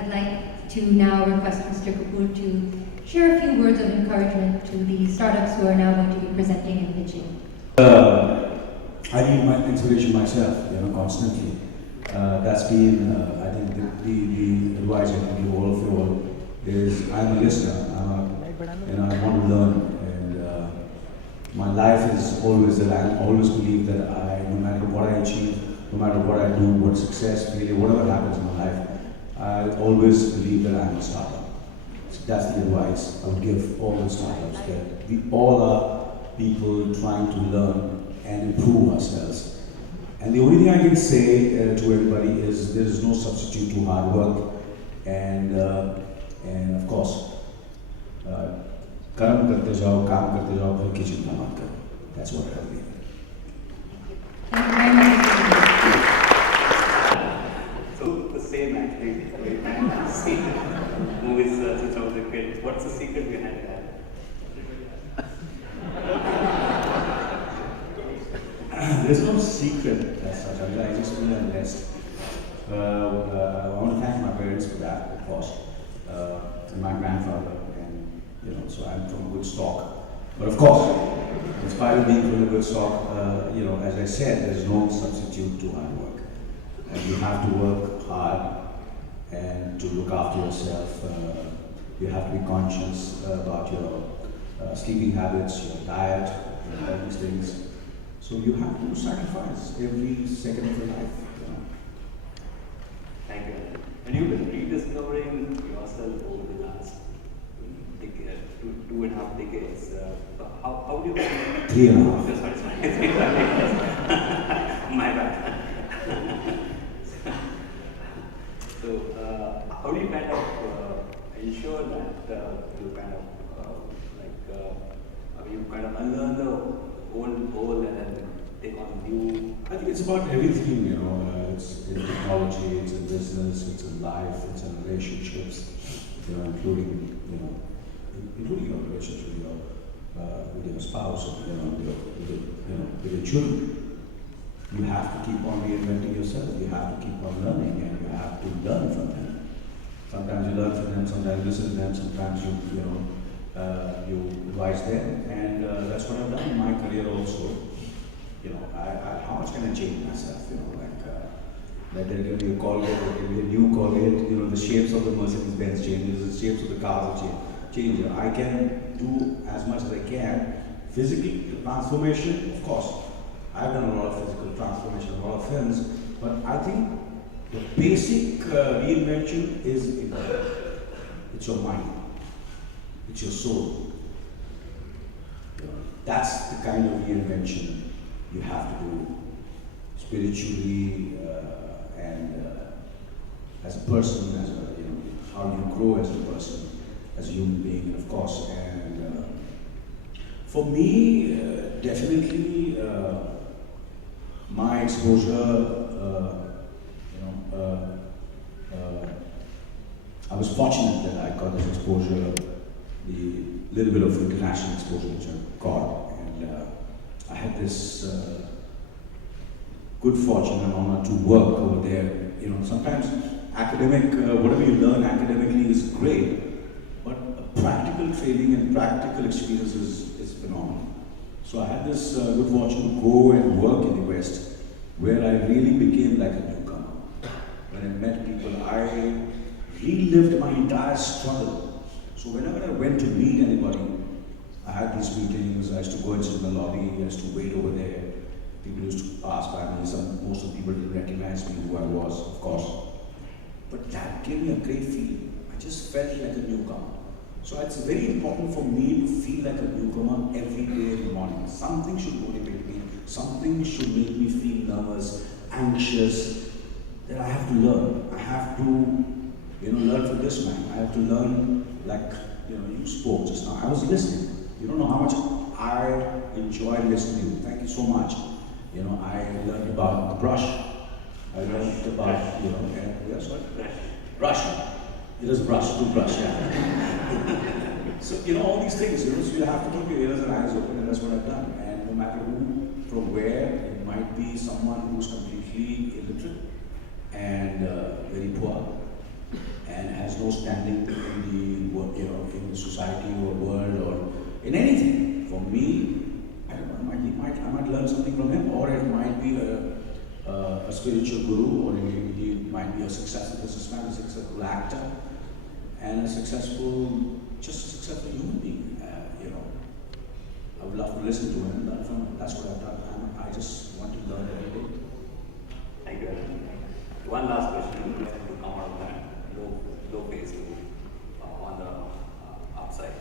I'd like to now request Mr. Kapoor to share a few words of encouragement to the startups who are now going to be presenting and pitching. I need my inspiration myself, constantly. That's been, I think, the advice I can give all of you all is I'm a listener. I want to learn, and my life is always that I always believe that no matter what I achieve, no matter what I do, what success, failure, whatever happens in my life, I always believe that I'm a startup. So that's the advice I would give all the startups, that we all are people trying to learn and improve ourselves. And the only thing I can say to everybody is there is no substitute to hard work, and of course, कर्म करते जाओ, काम करते जाओ, घर की चिंता मत करो. That's what I believe. Thank you very much. So the same actually, same movies since I was a kid. What's the secret behind that? There's no secret as such. I just feel I'm blessed. I want to thank my parents for that, of course, and my grandfather, and so I'm from good stock. But of course, in spite of being from a good stock, as I said, there's no substitute to hard work. And you have to work hard and to look after yourself. You have to be conscious about your sleeping habits, your diet, all these things. So you have to sacrifice every second of your life. Thank you. And you've been rediscovering yourself over the last decade, two and a half decades. How do you? 3.5. Sorry. My bad. So how do you kind of ensure that you kind of you kind of unlearn the old and then take on new? I think it's about everything, it's in technology, it's in business, it's in life, it's in relationships, including your relationship with your spouse, with your children. You have to keep on reinventing yourself, you have to keep on learning, and you have to learn from them. Sometimes you learn from them, sometimes you listen to them, sometimes you advise them, and that's what I've done in my career also. How much can I change myself? Like they give me a Colgate, they give me a new Colgate. The shapes of the Mercedes-Benz changes, the shapes of the cars change. I can do as much as I can. Physically, the transformation, of course. I've done a lot of physical transformation, a lot of films, but I think the basic reinvention is it's your mind. It's your soul. That's the kind of reinvention you have to do spiritually and as a person, how you grow as a person, as a human being, and of course. And for me, definitely, my exposure. I was fortunate that I got this exposure, the little bit of international exposure which I got, and I had this good fortune and honor to work over there. Sometimes academic, whatever you learn academically is great, but practical training and practical experience is phenomenal. So I had this good fortune to go and work in the West, where I really became like a newcomer. When I met people, I relived my entire struggle. So whenever I went to meet anybody, I had these meetings, I used to go and sit in the lobby, I used to wait over there. People used to pass by me, most of the people didn't recognize me, who I was, of course. But that gave me a great feeling. I just felt like a newcomer. So it's very important for me to feel like a newcomer every day in the morning. Something should motivate me, something should make me feel nervous, anxious, that I have to learn. I have to learn from this man. I have to learn, like, you spoke just now. I was listening. You don't know how much I enjoy listening to you. Thank you so much. I learned about the brush. I learned about, brush. It is brush, toothbrush, yeah. So, all these things, so you have to keep your ears and eyes open, and that's what I've done. And no matter who, from where, it might be someone who's completely illiterate and very poor, and no standing in in the society or world or in anything. For me, I don't know, I might learn something from him, or it might be a spiritual guru, or he might be a successful businessman, a successful actor, and just a successful human being. I would love to listen to him and learn from him. That's what I've done. I just want to learn every day. Thank you. One last question to come out of that low phase on the upside.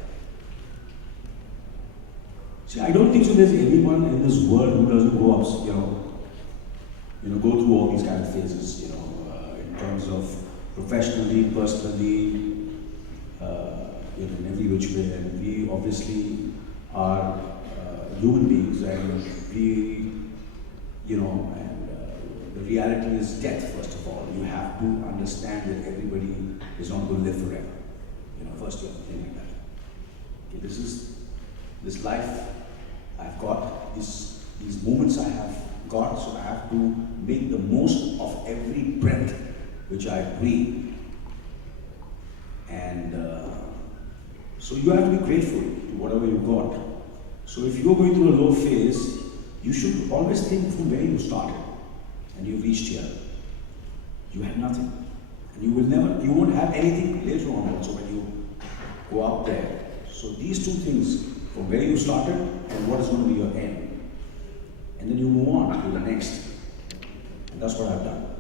See, I don't think so. There's anyone in this world who doesn't go up, go through all these kind of phases. In terms of professionally, personally, in every which way. And we obviously are human beings, and the reality is death. First of all, you have to understand that everybody is not going to live forever. First you have to think like that. Okay, this life I've got, these moments I have got, so I have to make the most of every breath which I breathe. And so you have to be grateful to whatever you got. So if you're going through a low phase, you should always think from where you started and you reached here. You had nothing. And you won't have anything later on also when you go up there. So these two things, from where you started and what is going to be your end. And then you move on to the next. And that's what I've done.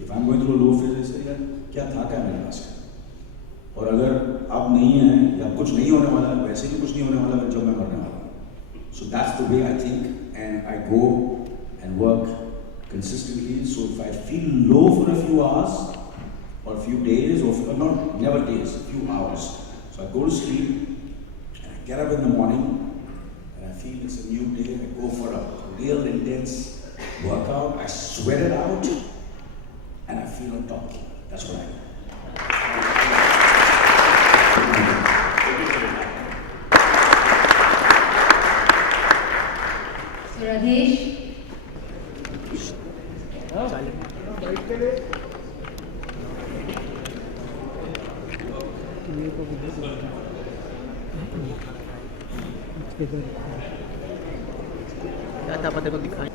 If I'm going through a low phase, I say, क्या था क्या मेरे पास? और अगर अब नहीं है या कुछ नहीं होने वाला, वैसे भी कुछ नहीं होने वाला जब मैं मरने वाला हूँ. So that's the way I think, and I go and work consistently. So if I feel low for a few hours or a few days, or never days, a few hours. So I go to sleep and I get up in the morning and I feel it's a new day. I go for a real intense workout. I sweat it out and I feel on top. That's what I do. So Radhesh. क्या था पता को दिखाएं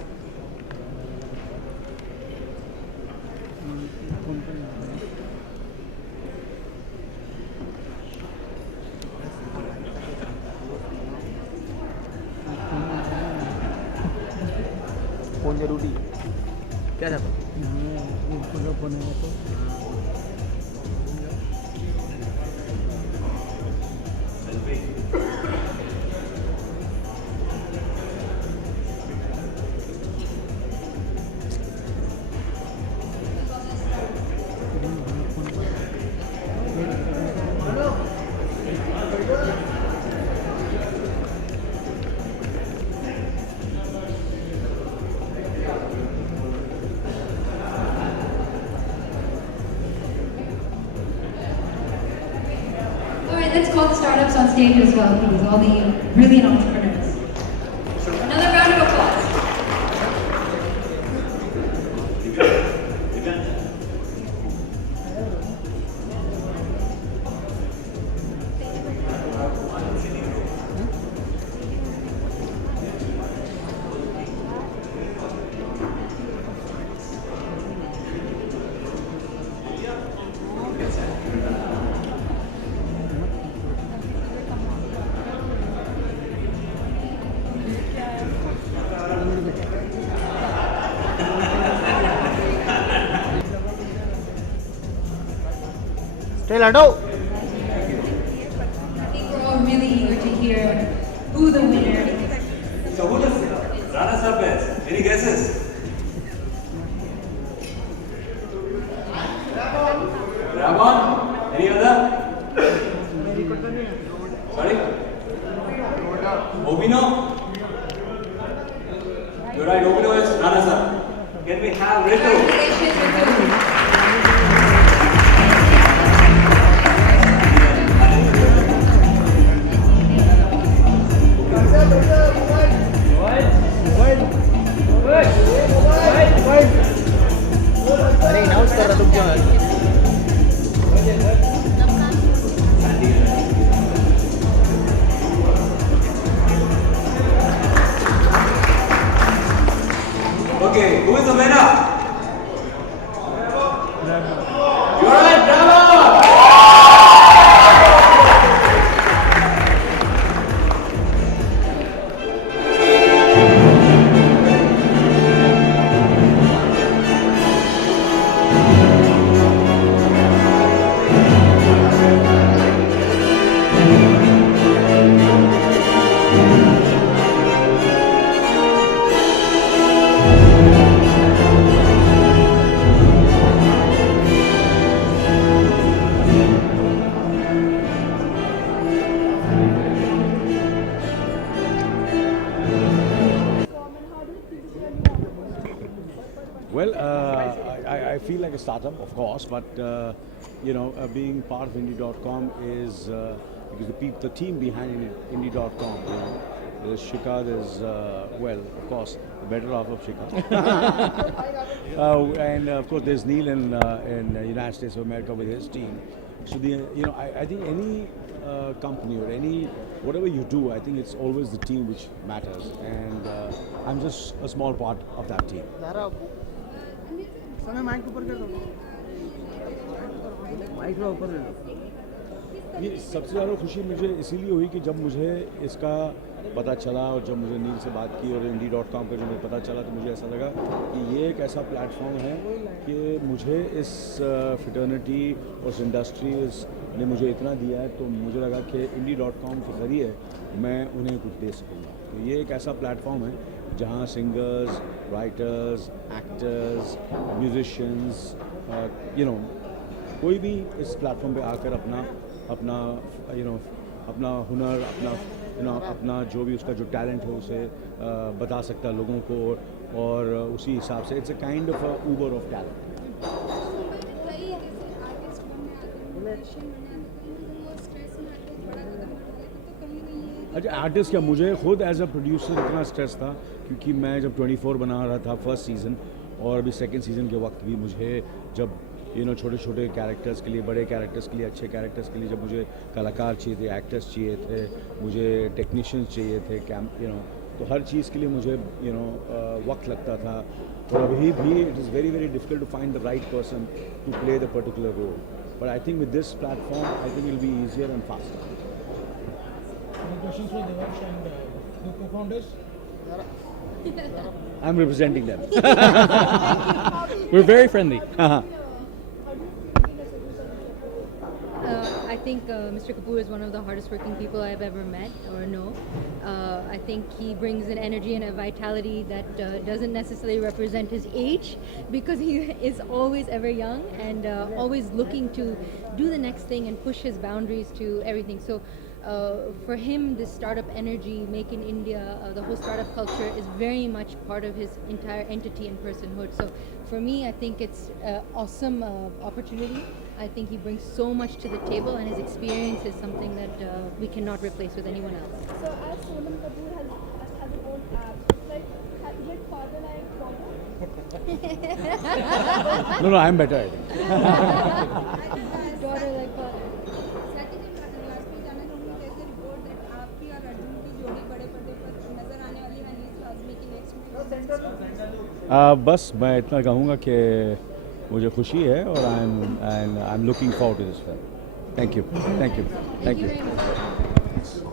phone जरूरी क्या था Let's call the startups on stage as well, please. All the brilliant entrepreneurs. Another round of applause. Stay Lado. I think we're all really eager to hear who the winner is. So who the runners-up is? Any guesses? Ramon? Any other? Sorry? Obino? You're right, Obino is runners-up. Can we have Ritu? Congratulations, Ritu. अरे announce कर रहा तुम क्या Okay, who is the winner? You're right, bravo! Well, I feel like a startup, of course, but being part of Indie.com is because the team behind Indie.com, there's Shika, there's of course, the better half of Shika, and of course there's Neil in United States of America with his team. So I think any company or any whatever you do, I think it's always the team which matters, and I'm just a small part of that team. समय mic ऊपर कर दो mic लो ऊपर ले लो ये सबसे ज़्यादा खुशी मुझे इसीलिए हुई कि जब मुझे इसका पता चला और जब मुझे नील से बात की और Indie.com का जब मुझे पता चला तो मुझे ऐसा लगा कि ये एक ऐसा प्लेटफॉर्म है कि मुझे इस फिटर्निटी और इस इंडस्ट्री ने मुझे इतना दिया है, तो मुझे लगा कि Indie.com के ज़रिए मैं उन्हें कुछ दे सकूँगा। तो ये एक ऐसा प्लेटफॉर्म है जहाँ सिंगर्स, राइटर्स, एक्टर्स, म्यूजिशियंस, कोई भी इस प्लेटफॉर्म पे आकर अपना हुनर, अपना जो भी उसका जो टैलेंट हो उसे बता सकता है लोगों को, और उसी हिसाब से it's a kind of Uber of talent. अच्छा, आर्टिस्ट क्या, मुझे खुद एज अ प्रोड्यूसर इतना स्ट्रेस था क्योंकि मैं जब 24 बना रहा था फर्स्ट सीज़न, और अभी सेकंड सीज़न के वक्त भी मुझे जब छोटे छोटे कैरेक्टर्स के लिए, बड़े कैरेक्टर्स के लिए, अच्छे कैरेक्टर्स के लिए जब मुझे कलाकार चाहिए थे, एक्टर्स चाहिए थे, मुझे टेक्नीशियंस चाहिए थे, तो हर चीज़ के लिए मुझे वक्त लगता था, और अभी भी it is very very difficult to find the right person to play the particular role, but I think with this platform I think will be easier and faster. Questions for Devansh and the co-founders? I'm representing them. We're very friendly. I think Mr. Kapoor is one of the hardest working people I've ever met or know. I think he brings an energy and a vitality that doesn't necessarily represent his age, because he is always ever young and always looking to do the next thing and push his boundaries to everything. So for him, this startup energy, Make in India, the whole startup culture is very much part of his entire entity and personhood. So for me, I think it's an awesome opportunity. I think he brings so much to the table, and his experience is something that we cannot replace with anyone else. So as Anil Kapoor has his own app, it's like, is it father like father? No, I'm better at it. Daughter like father. बस मैं इतना कहूँगा कि मुझे खुशी है, और I am looking forward to this film. Thank you, thank you, thank Thank you you. very much.